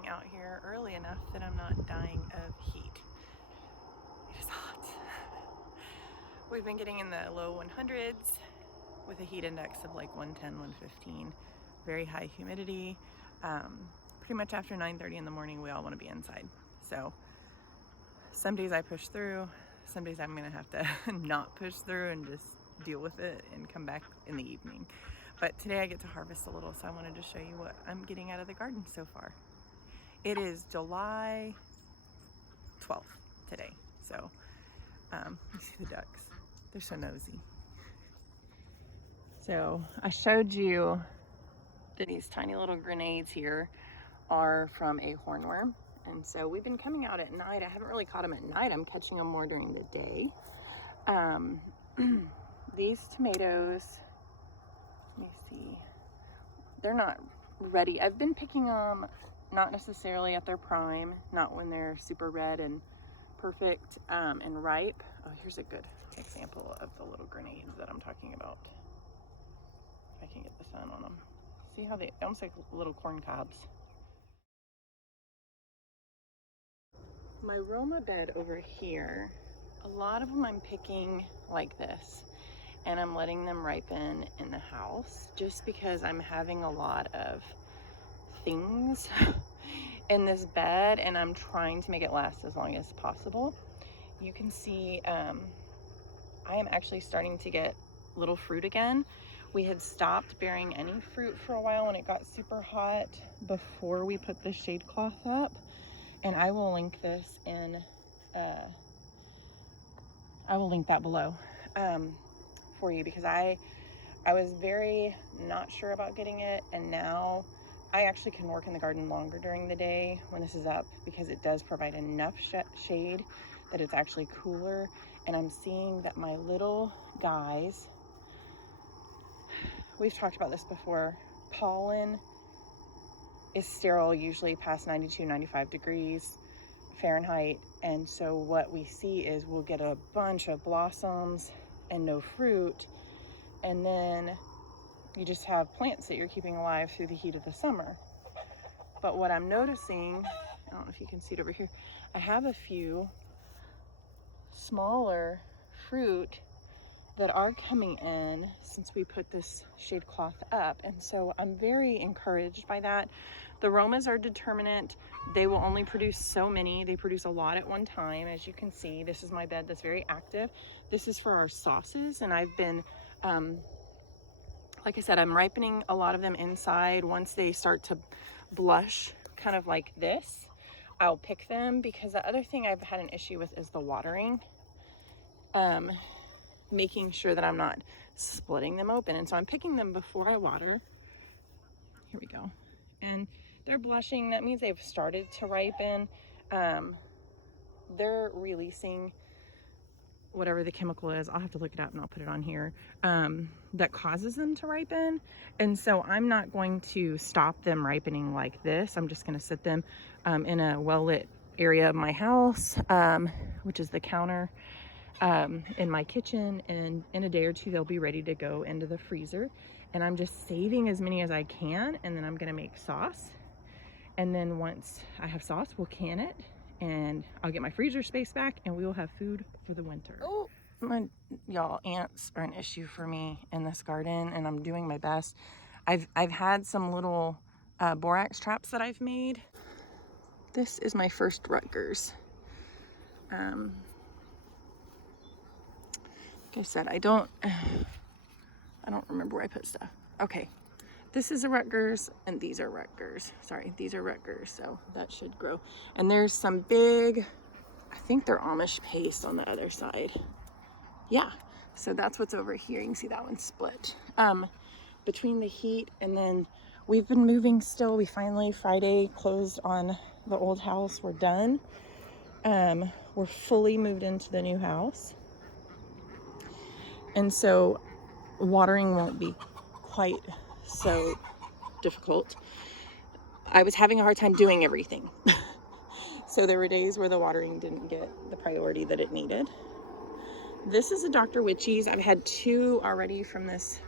getting out here early enough that I'm not dying of heat. It is hot. We've been getting in the low 100s with a heat index of like 110, 115. Very high humidity. Pretty much after 9:30 in the morning, we all want to be inside. So some days I push through, some days I'm gonna have to not push through and just deal with it and come back in the evening. But today I get to harvest a little, so I wanted to show you what I'm getting out of the garden so far. It is July 12th today, so you see the ducks. They're so nosy. So I showed you that these tiny little grenades here are from a hornworm. And so we've been coming out at night. I haven't really caught them at night. I'm catching them more during the day. These tomatoes, let me see, they're not ready. I've been picking them not necessarily at their prime, not when they're super red and perfect and ripe. Oh, here's a good example of the little grenades that I'm talking about. If I can get the sun on them. See how they almost like little corn cobs. My Roma bed over here, a lot of them I'm picking like this, and I'm letting them ripen in the house just because I'm having a lot of things in this bed and I'm trying to make it last as long as possible. You can see I am actually starting to get little fruit again. We had stopped bearing any fruit for a while when it got super hot before we put the shade cloth up. And I will link this in, I will link that below for you, because I was very not sure about getting it, and now I actually can work in the garden longer during the day when this is up, because it does provide enough shade that it's actually cooler. And I'm seeing that my little guys, we've talked about this before, pollen is sterile usually past 92, 95 degrees Fahrenheit. And so what we see is we'll get a bunch of blossoms and no fruit. And then you just have plants that you're keeping alive through the heat of the summer. But what I'm noticing, I don't know if you can see it over here, I have a few smaller fruit that are coming in since we put this shade cloth up. And so I'm very encouraged by that. The Romas are determinate. They will only produce so many. They produce a lot at one time. As you can see, this is my bed that's very active. This is for our sauces. And I've been, like I said, I'm ripening a lot of them inside. Once they start to blush kind of like this, I'll pick them, because the other thing I've had an issue with is the watering. Making sure that I'm not splitting them open. And so I'm picking them before I water. Here we go. And they're blushing. That means they've started to ripen. They're releasing whatever the chemical is. I'll have to look it up and I'll put it on here. That causes them to ripen. And so I'm not going to stop them ripening like this. I'm just going to sit them in a well-lit area of my house, which is the counter. In my kitchen, and in a day or two they'll be ready to go into the freezer. And I'm just saving as many as I can, and then I'm gonna make sauce. And then once I have sauce, we'll can it, and I'll get my freezer space back, and we will have food for the winter. Oh, y'all, ants are an issue for me in this garden, and I'm doing my best. I've had some little borax traps that I've made. This is my first Rutgers. Like I said, I don't remember where I put stuff. Okay, this is a Rutgers, and these are Rutgers. Sorry, these are Rutgers, so that should grow. And there's some big, I think they're Amish paste on the other side. Yeah, so that's what's over here. You can see that one split. Between the heat, and then we've been moving still. We finally, Friday, closed on the old house. We're done. We're fully moved into the new house. And so watering won't be quite so difficult. I was having a hard time doing everything. So there were days where the watering didn't get the priority that it needed. This is a Dr. Witchy's. I've had two already from this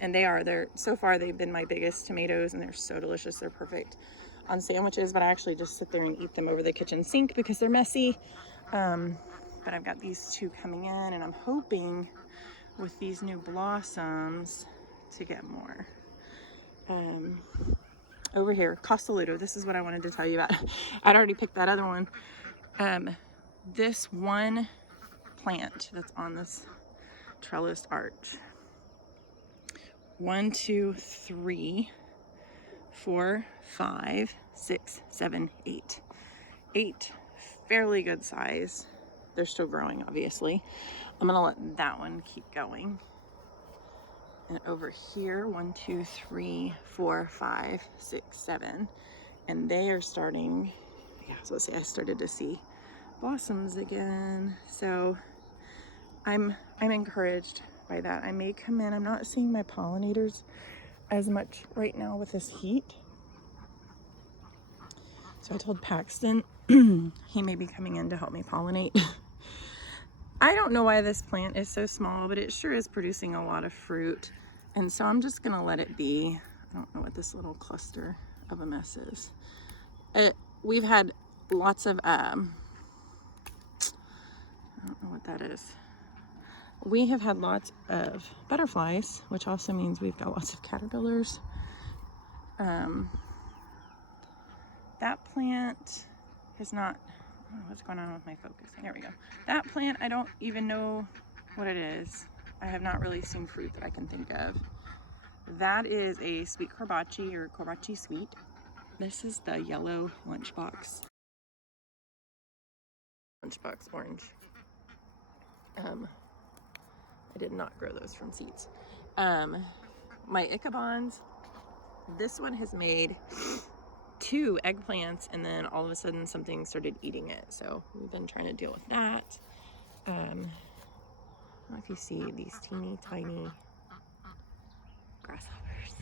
And they're so far they've been my biggest tomatoes, and they're so delicious. They're perfect on sandwiches, but I actually just sit there and eat them over the kitchen sink because they're messy. But I've got these two coming in, and I'm hoping with these new blossoms to get more. Over here, Costaludo, this is what I wanted to tell you about. I'd already picked that other one. This one plant that's on this trellised arch. 1, 2, 3, 4, 5, 6, 7, 8. 8 fairly good size. They're still growing, obviously. I'm gonna let that one keep going. And over here, 1, 2, 3, 4, 5, 6, 7. And they are starting, yeah, so let's say I started to see blossoms again. So I'm encouraged by that. I may come in, I'm not seeing my pollinators as much right now with this heat. So I told Paxton he may be coming in to help me pollinate. I don't know why this plant is so small, but it sure is producing a lot of fruit. And so I'm just gonna let it be. I don't know what this little cluster of a mess is. We've had lots of, I don't know what that is. We have had lots of butterflies, which also means we've got lots of caterpillars. That plant is not, oh, what's going on with my focusing? There we go. That plant, I don't even know what it is. I have not really seen fruit that I can think of. That is a sweet corbaci or corbaci sweet. This is the yellow lunchbox. Lunchbox orange. I did not grow those from seeds. My Ichabons, this one has made 2 eggplants, and then all of a sudden something started eating it. So we've been trying to deal with that. I don't know if you see these teeny tiny grasshoppers.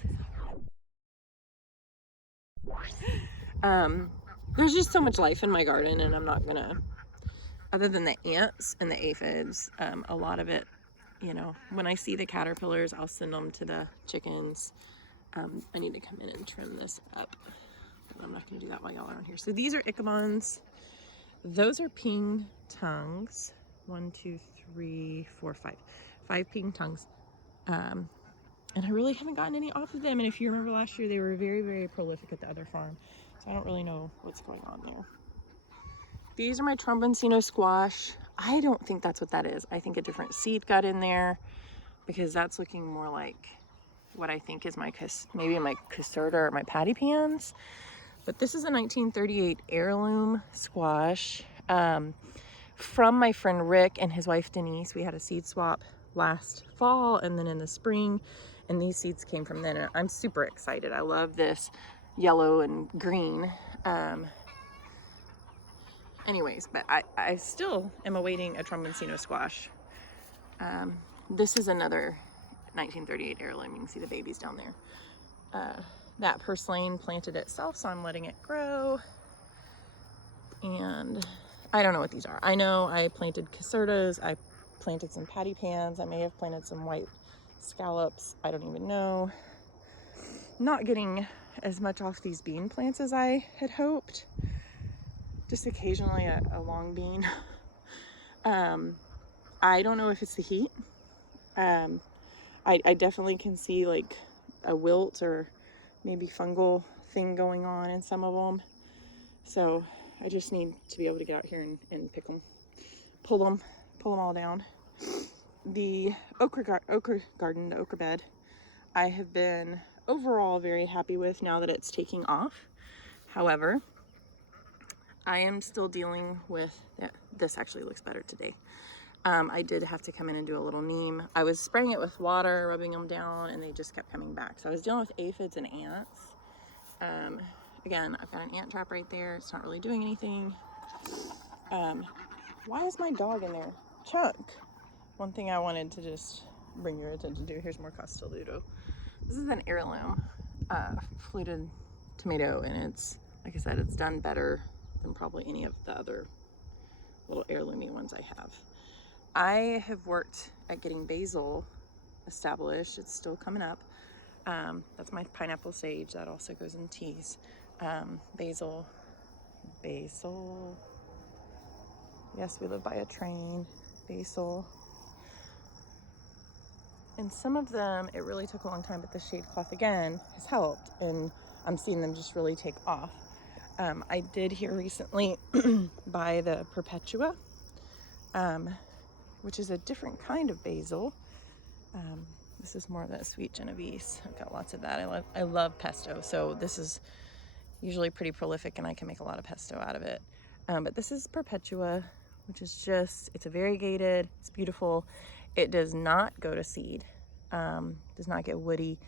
There's just so much life in my garden, and I'm not gonna, other than the ants and the aphids, a lot of it, you know, when I see the caterpillars, I'll send them to the chickens. I need to come in and trim this up. I'm not gonna do that while y'all are on here. So these are Ichabons. Those are ping tongues. 1, 2, 3, 4, 5. 5 ping tongues. And I really haven't gotten any off of them. And if you remember last year, they were very, very prolific at the other farm. So I don't really know what's going on there. These are my tromboncino squash. I don't think that's what that is. I think a different seed got in there, because that's looking more like what I think is my, maybe my caserta or my patty pans. But this is a 1938 heirloom squash from my friend Rick and his wife Denise. We had a seed swap last fall and then in the spring, and these seeds came from then. And I'm super excited. I love this yellow and green. Anyways, but I still am awaiting a tromboncino squash. This is another 1938 heirloom. You can see the babies down there. That purslane planted itself, so I'm letting it grow. And I don't know what these are. I know I planted casertas, I planted some patty pans, I may have planted some white scallops, I don't even know. Not getting as much off these bean plants as I had hoped. Just occasionally a long bean. I don't know if it's the heat. I definitely can see like a wilt or maybe fungal thing going on in some of them. So I just need to be able to get out here and pick them, pull them all down. The okra garden, the okra bed, I have been overall very happy with now that it's taking off. However, I am still dealing with, this actually looks better today. I did have to come in and do a little neem. I was spraying it with water, rubbing them down, and they just kept coming back. So I was dealing with aphids and ants. Again, I've got an ant trap right there. It's not really doing anything. Why is my dog in there? Chunk. One thing I wanted to just bring your attention to, here's more Costaludo. This is an heirloom fluted tomato, and it's, like I said, it's done better than probably any of the other little heirloomy ones I have. I have worked at getting basil established. It's still coming up. That's my pineapple sage. That also goes in teas. Basil. Yes, we live by a train. Basil. And some of them, it really took a long time, but the shade cloth again has helped, and I'm seeing them just really take off. I did hear recently buy the Perpetua, which is a different kind of basil. This is more of that sweet Genovese. I've got lots of that. I love pesto, so this is usually pretty prolific, and I can make a lot of pesto out of it. But this is Perpetua, which is just, it's a variegated, it's beautiful. It does not go to seed, does not get woody.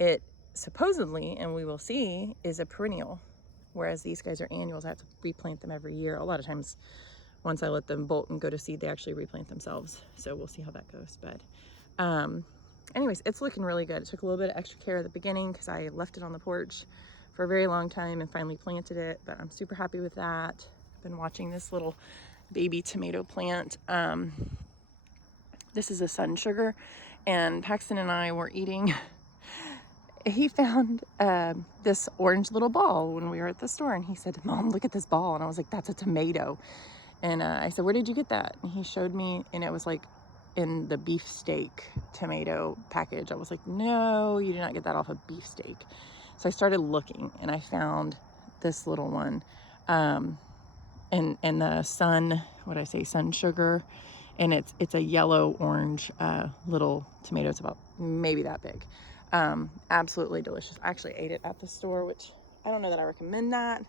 It supposedly, and we will see, is a perennial, whereas these guys are annuals. I have to replant them every year. A lot of times, once I let them bolt and go to seed, they actually replant themselves. So we'll see how that goes. But anyways, it's looking really good. It took a little bit of extra care at the beginning because I left it on the porch for a very long time and finally planted it, but I'm super happy with that. I've been watching this little baby tomato plant. This is a sun sugar, and Paxton and I were eating. He found this orange little ball when we were at the store, and he said, "Mom, look at this ball." And I was like, "That's a tomato." And I said, "Where did you get that?" And he showed me, and it was like in the beefsteak tomato package. I was like, "No, you did not get that off of beefsteak." So I started looking, and I found this little one, and the sun sugar, and it's a yellow orange little tomato. It's about maybe that big. Absolutely delicious. I actually ate it at the store, which I don't know that I recommend that,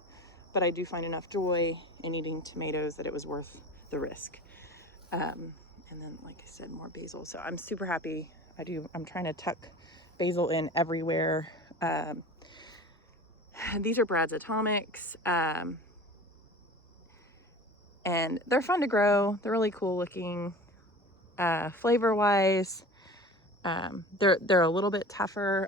but I do find enough joy in eating tomatoes that it was worth the risk. And then, like I said, more basil. So I'm super happy. I'm trying to tuck basil in everywhere. These are Brad's Atomics, and they're fun to grow. They're really cool looking. Flavor wise, they're a little bit tougher.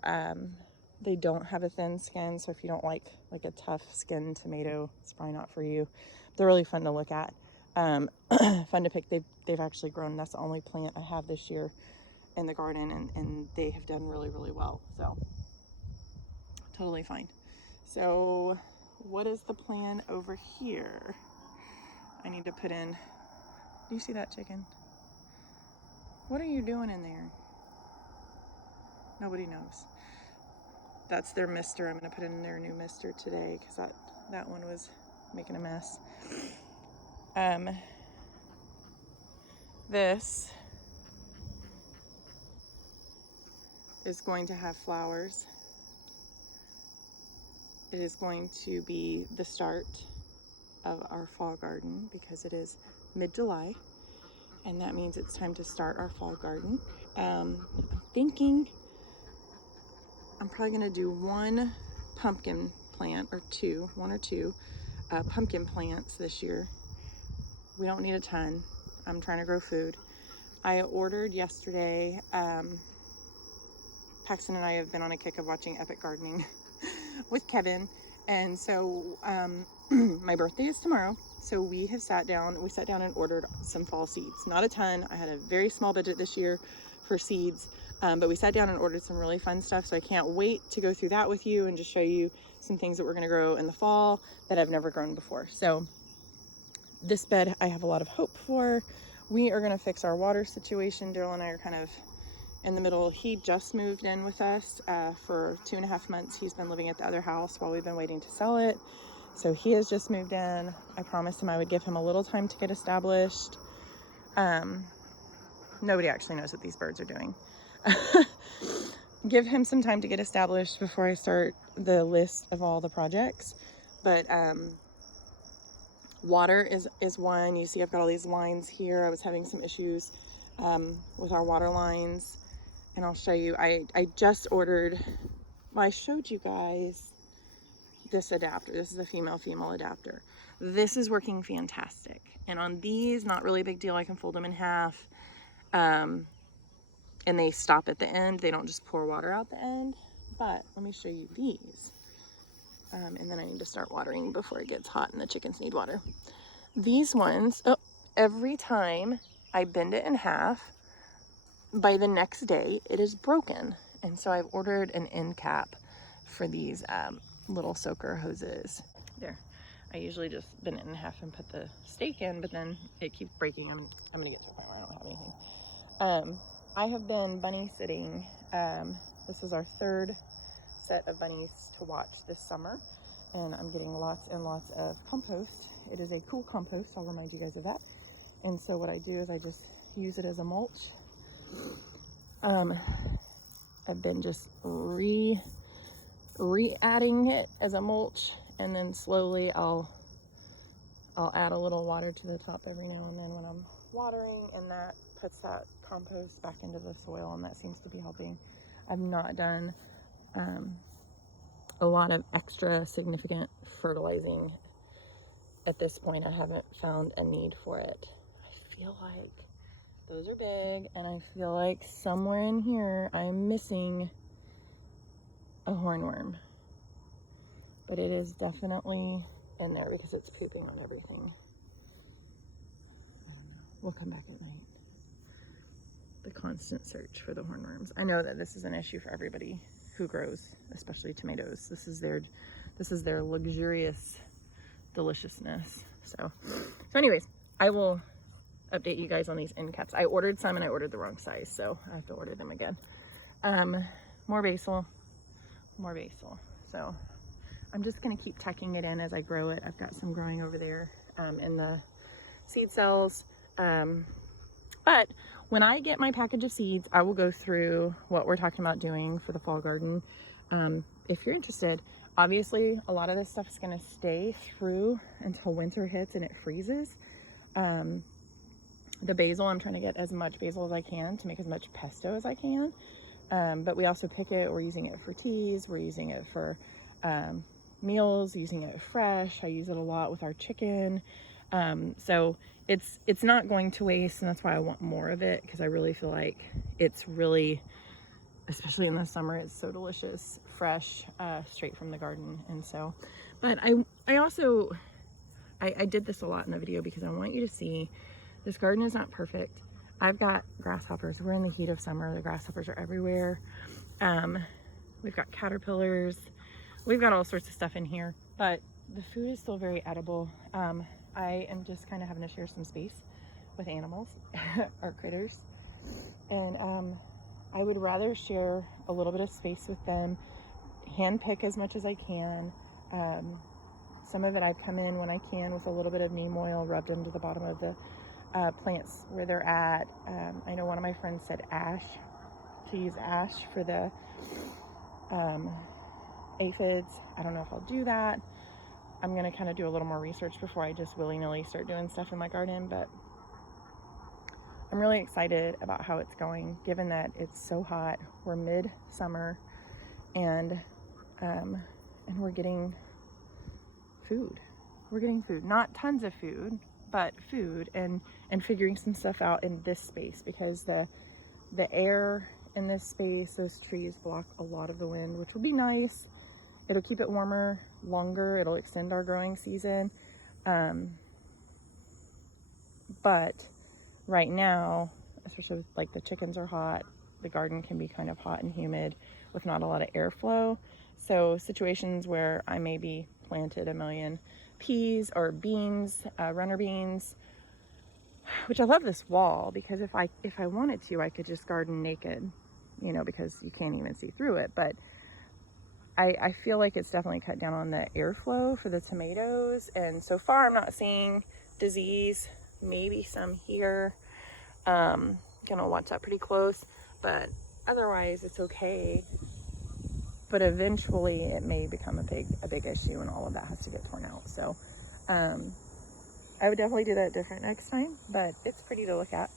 They don't have a thin skin, so if you don't like a tough skin tomato, it's probably not for you. They're really fun to look at. Fun to pick. They've actually grown. That's the only plant I have this year in the garden, and they have done really, really well. So totally fine. So what is the plan over here? I need to put in, do you see that chicken? What are you doing in there? Nobody knows. That's their mister. I'm going to put in their new mister today because that one was making a mess. This is going to have flowers. It is going to be the start of our fall garden because it is mid-July, and that means it's time to start our fall garden. I'm thinking I'm probably going to do one pumpkin plant or one or two pumpkin plants this year. We don't need a ton. I'm trying to grow food. I ordered yesterday. Paxton and I have been on a kick of watching Epic Gardening with Kevin, and so my birthday is tomorrow, so we sat down and ordered some fall seeds. Not a ton. I had a very small budget this year for seeds, but we sat down and ordered some really fun stuff, so I can't wait to go through that with you and just show you some things that we're going to grow in the fall that I've never grown before. So this bed I have a lot of hope for. We are going to fix our water situation. Daryl and I are kind of in the middle. He just moved in with us for 2.5 months. He's been living at the other house while we've been waiting to sell it. So he has just moved in. I promised him I would give him a little time to get established. Nobody actually knows what these birds are doing. Give him some time to get established before I start the list of all the projects. But water is one. You see I've got all these lines here. I was having some issues with our water lines, and I'll show you. I just ordered, well, I showed you guys this adapter. This is a female adapter. This is working fantastic. And on these, not really a big deal. I can fold them in half. And they stop at the end. They don't just pour water out the end. But let me show you these. And then I need to start watering before it gets hot and the chickens need water. These ones, every time I bend it in half, by the next day it is broken. And so I've ordered an end cap for these little soaker hoses. There, I usually just bend it in half and put the stake in, but then it keeps breaking. I'm gonna get to a point where I don't have anything. I have been bunny sitting. This is our third set of bunnies to watch this summer, and I'm getting lots and lots of compost. It is a cool compost, I'll remind you guys of that. And so what I do is I just use it as a mulch. I've been just re-adding it as a mulch, and then slowly I'll add a little water to the top every now and then when I'm watering, and that puts that compost back into the soil, and that seems to be helping. I've not done a lot of extra significant fertilizing at this point. I haven't found a need for it. I feel like those are big, and I feel like somewhere in here I'm missing a hornworm, but it is definitely in there because it's pooping on everything. We'll come back at night. The constant search for the hornworms. I know that this is an issue for everybody who grows, especially tomatoes. This is their luxurious deliciousness. So anyways, I will update you guys on these end caps. I ordered some and I ordered the wrong size, so I have to order them again. More basil. So I'm just gonna keep tucking it in as I grow it. I've got some growing over there in the seed cells. But when I get my package of seeds, I will go through what we're talking about doing for the fall garden. If you're interested, obviously a lot of this stuff is going to stay through until winter hits and it freezes. The basil, I'm trying to get as much basil as I can to make as much pesto as I can. But we also pick it. We're using it for teas. We're using it for meals, using it fresh. I use it a lot with our chicken. So it's not going to waste, and that's why I want more of it, because I really feel like it's really, especially in the summer, it's so delicious, fresh, straight from the garden. And so, but I also did this a lot in the video because I want you to see this garden is not perfect. I've got grasshoppers. We're in the heat of summer. The grasshoppers are everywhere. We've got caterpillars. We've got all sorts of stuff in here, but the food is still very edible. I am just kind of having to share some space with animals or critters, and I would rather share a little bit of space with them, hand pick as much as I can. Some of it I've come in when I can with a little bit of neem oil rubbed into the bottom of the plants where they're at. I know one of my friends said ash, to use ash for the aphids. I don't know if I'll do that. I'm going to kind of do a little more research before I just willy-nilly start doing stuff in my garden, but I'm really excited about how it's going, given that it's so hot. We're mid-summer, and we're getting food. We're getting food, not tons of food, but food, and figuring some stuff out in this space, because the air in this space, those trees block a lot of the wind, which will be nice. It'll keep it warmer longer. It'll extend our growing season. But right now, especially with, like, the chickens are hot, the garden can be kind of hot and humid with not a lot of airflow. So situations where I maybe planted a million peas or beans, runner beans, which I love this wall, because if I wanted to, I could just garden naked, you know, because you can't even see through it. But I feel like it's definitely cut down on the airflow for the tomatoes, and so far I'm not seeing disease. Maybe some here. Gonna watch that pretty close, but otherwise it's okay. But eventually it may become a big issue, and all of that has to get torn out. So I would definitely do that different next time, but it's pretty to look at.